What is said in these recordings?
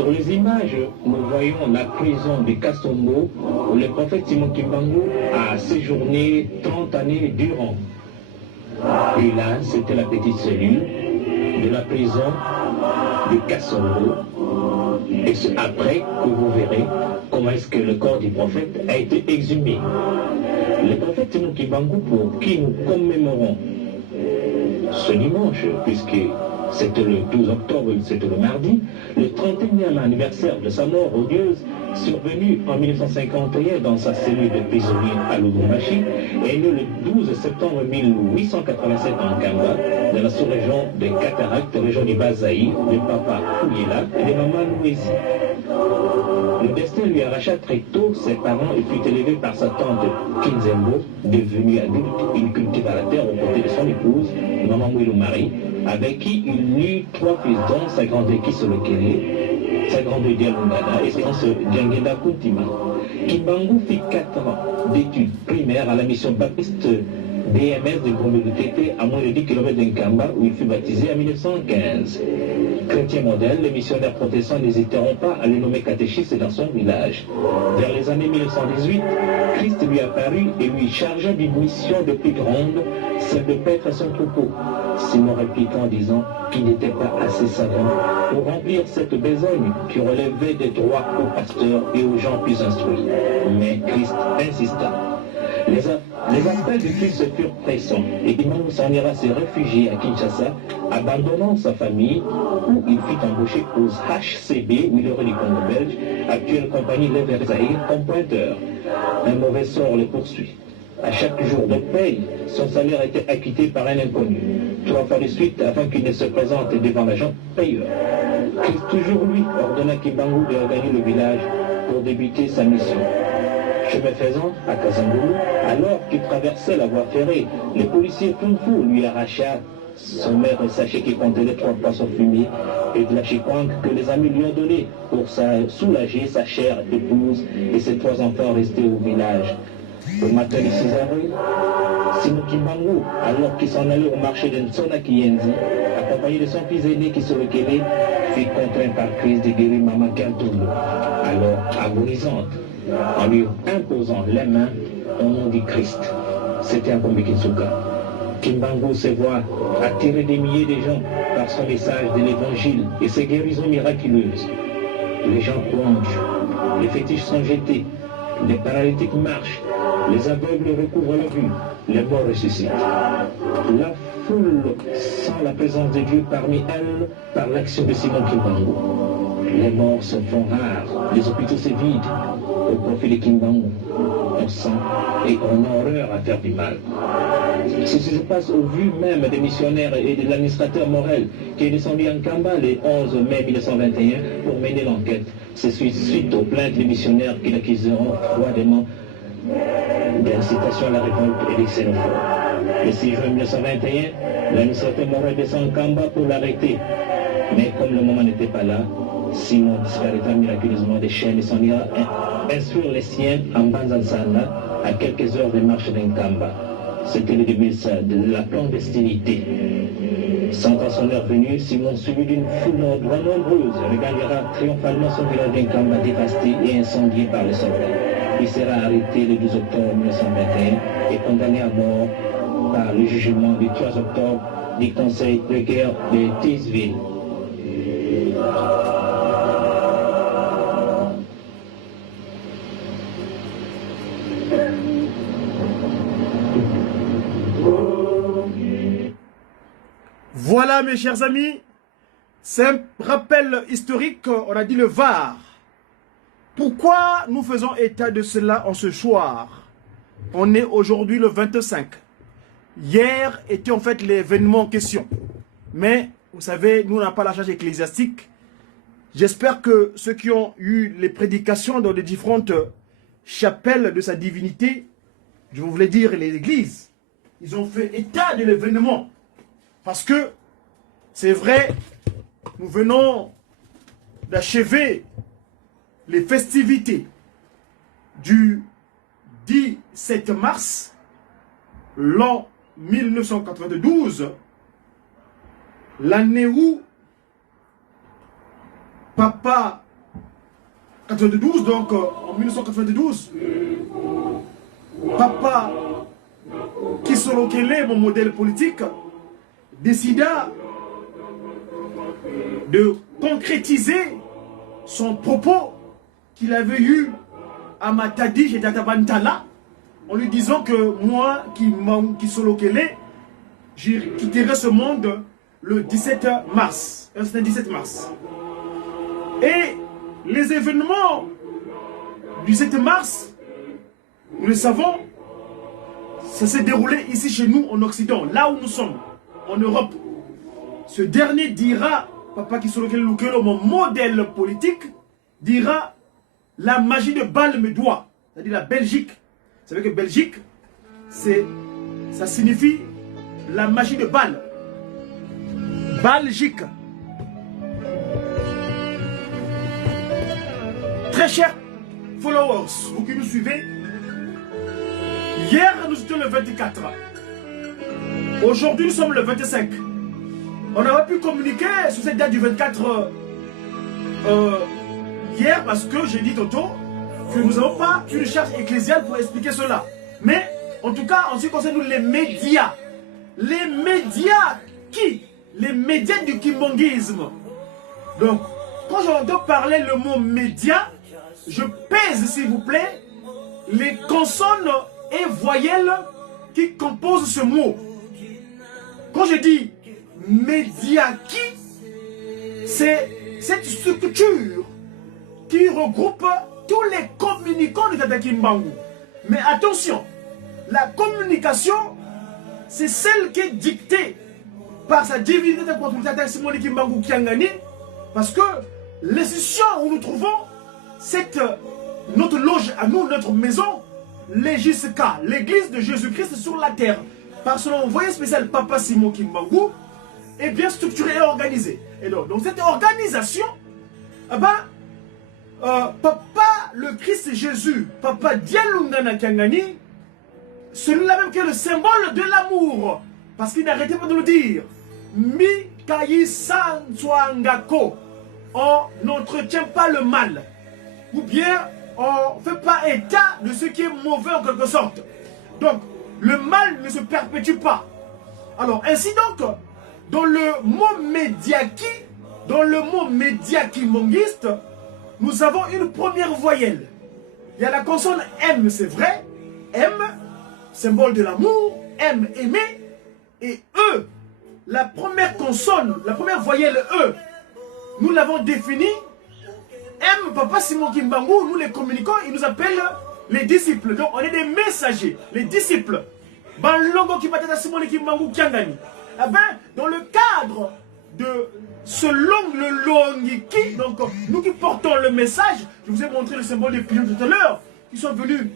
Sur les images, nous voyons la prison de Kasongo où le prophète Simon Kimbangu a séjourné 30 années durant. Et là, c'était la petite cellule de la prison de Kasongo. Et c'est après que vous verrez comment est-ce que le corps du prophète a été exhumé. Le prophète Simon Kimbangu, pour qui nous commémorons ce dimanche, puisque c'était le 12 octobre, c'était le mardi, le 31e anniversaire de sa mort odieuse, survenue en 1951 dans sa cellule de prisonnier à Lubumbashi, est né le 12 septembre 1887 en Kamba, dans la sous-région de Cataracte, région du Bazaï, de papa Kouyela et de maman Louisi. Le destin lui arracha très tôt ses parents et fut élevé par sa tante Kinzembo, devenue adulte, une cultivateur aux côtés de son épouse, maman Mouilou Marie, avec qui il eut 3 fils dont sa grande Kisolokele, sa grande Dialungada et son Djangeda Kuntima. Kimbangu fit 4 ans d'études primaires à la mission baptiste DMS de Gombe-Lutete à moins de 10 km d'Nkamba où il fut baptisé en 1915. Chrétien modèle, les missionnaires protestants n'hésiteront pas à le nommer catéchiste dans son village. Vers les années 1918, Christ lui apparut et lui chargea d'une mission de plus grande, celle de paître son troupeau. Simon répliqua en disant qu'il n'était pas assez savant pour remplir cette besogne qui relevait des droits aux pasteurs et aux gens plus instruits. Mais Christ insista. Les appels de Christ furent pressants et Kimbangu s'en ira se réfugier à Kinshasa, abandonnant sa famille où il fut embauché aux HCB, Wheelery du Congo belge, actuelle compagnie Lever Zahir, comme pointeur. Un mauvais sort le poursuit. À chaque jour de paye, son salaire était acquitté par un inconnu, 3 fois de suite avant qu'il ne se présente devant l'agent payeur. Christ, toujours lui, ordonna Kimbangu de regagner le village pour débuter sa mission. Chemin faisant, à Kazangoulou, alors qu'il traversait la voie ferrée, le policier Tunfu lui arracha son maigre sachet qui contenait 3 poissons fumés et de la chikwang que les amis lui ont donné pour soulager sa chère épouse et ses 3 enfants restés au village. Le matin du 6 avril, Simon Kimbangu, alors qu'il s'en allait au marché de Nsona Kiyenzi, accompagné de son fils aîné Kisolokele, fut contraint par Christ de guérir Maman Kantoulou, alors agonisante, en lui imposant les mains au nom du Christ. C'était un Kombi Kinsuka. Kimbangu se voit attirer des milliers de gens par son message de l'évangile et ses guérisons miraculeuses. Les gens plongent, les fétiches sont jetés, les paralytiques marchent, les aveugles recouvrent la vue, les morts ressuscitent. La foule sent la présence de Dieu parmi elles par l'action de Simon Kimbangu. Les morts se font rares, les hôpitaux se vident au profit de Kimbangu. On sent et on a horreur à faire du mal. Ceci se passe au vu même des missionnaires et de l'administrateur Morel qui est descendu en Kamba le 11 mai 1921 pour mener l'enquête. C'est suite aux plaintes des missionnaires qui l'accuseront froidement d'incitation à la révolte et des xénophobes. Le 6 juin 1921, l'administrateur Morel descend en Kamba pour l'arrêter. Mais comme le moment n'était pas là, Simon disparaîtra miraculeusement des chaînes et s'en ira instruire les siens en Banzansana à quelques heures de marche d'Nkamba. C'était le début de la clandestinité. Sentant son heure venue, Simon, suivi d'une foule nombreuse, regagnera triomphalement son village d'Nkamba dévasté et incendié par les soldats. Il sera arrêté le 12 octobre 1921 et condamné à mort par le jugement du 3 octobre du Conseil de guerre de Tisville. Voilà mes chers amis, c'est un rappel historique, on a dit le VAR. Pourquoi nous faisons état de cela en ce soir? On est aujourd'hui le 25. Hier était en fait l'événement en question. Mais vous savez, nous n'avons pas la charge ecclésiastique. J'espère que ceux qui ont eu les prédications dans les différentes chapelles de sa divinité, je voulais dire les églises, ils ont fait état de l'événement. Parce que, c'est vrai, nous venons d'achever les festivités du 17 mars, l'an 1992, l'année où Papa 92, donc en 1992, Papa Kisolo Kele, mon modèle politique, décida de concrétiser son propos qu'il avait eu à Matadi et Tatabantala, en lui disant que moi, Kisolo Kele, je quitterai ce monde le 17 mars. C'était le 17 mars. Et les événements du 7 mars, nous le savons, ça s'est déroulé ici chez nous en Occident, là où nous sommes, en Europe. Ce dernier dira, Papa Kisolo Kele, mon modèle politique, dira la magie de Bâle me doit, c'est-à-dire la Belgique. Vous savez que Belgique, ça signifie la magie de Bâle. Belgique. Très chers followers, vous qui nous suivez, hier nous étions le 24. Aujourd'hui nous sommes le 25. On aurait pu communiquer sur cette date du 24 hier parce que j'ai dit tantôt que nous n'avons pas une charge ecclésiale pour expliquer cela. Mais en tout cas, en ce qui concerne les médias qui? Les médias du kimbongisme. Donc, quand j'entends parler le mot média, je pèse, s'il vous plaît, les consonnes et voyelles qui composent ce mot. Quand je dis média qui, c'est cette structure qui regroupe tous les communicants de Tata Kimbangu. Mais attention, la communication, c'est celle qui est dictée par sa divinité de Tata Simone Kimbangu Kiangani, parce que l'institution où nous trouvons, notre loge à nous, notre maison, l'Égiska, l'église de Jésus-Christ sur la terre, par son envoyé spécial Papa Simon Kimbangu, est bien structurée et organisée. Et donc cette organisation, Papa le Christ Jésus, Papa Dialungana Kiangani, celui-là même qui est le symbole de l'amour, parce qu'il n'arrêtait pas de le dire. Mi Kayi Sansuangako, on n'entretient pas le mal, ou bien on ne fait pas état de ce qui est mauvais en quelque sorte. Donc le mal ne se perpétue pas. Alors ainsi donc, dans le mot médiaki, mongiste, nous avons une première voyelle. Il y a la consonne M, c'est vrai, M, symbole de l'amour, M, aimer, et E, la première consonne, la première voyelle E, nous l'avons définie. M, Papa Simon Kimbangu, nous les communicants, ils nous appellent les disciples. Donc on est des messagers, les disciples. Banlongo Kibatata Simon Kimbangu Kiangani. Eh bien, dans le cadre de ce le longiki, donc nous qui portons le message, je vous ai montré le symbole des pigeons tout à l'heure, ils sont venus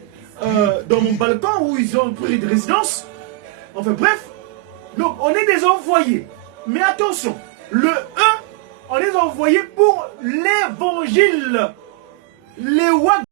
dans mon balcon où ils ont pris de résidence. Enfin bref, donc on est des envoyés. Mais attention, le E, on est envoyés pour l'évangile. Les